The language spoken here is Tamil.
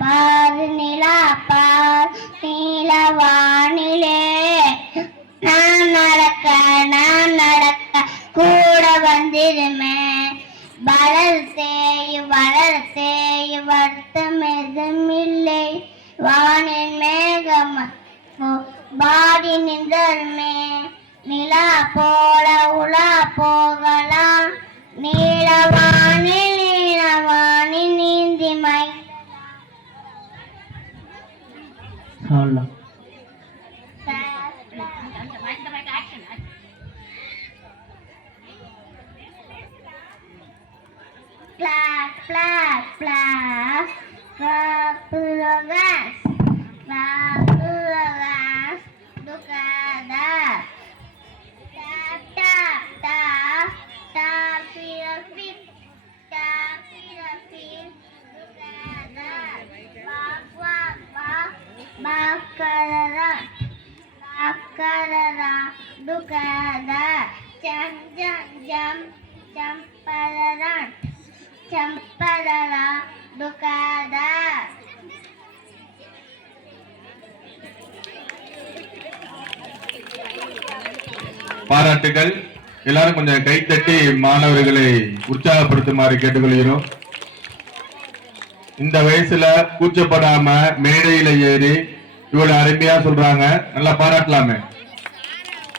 பாரு நிலா பார் நீலவானிலே நான் நடக்க கூட வந்திருமே வளர்த்தேய் வருத்தம் எதுமில்லை வானின் மேகம் பாடி நின்றமே நிலா போல உலா போகலாம் நீலவாணி நீந்தி மை பாராட்டுகள். எல்லாரும் கொஞ்சம் கைத்தட்டி மாணவர்களை உற்சாகப்படுத்துமாறு கேட்டுக்கொள்கிறோம். இந்த வயசுல கூச்சப்படாம மேடையில ஏறி இவ்வளவு அருமையா சொல்றாங்க. நல்லா பாராட்டலாமே.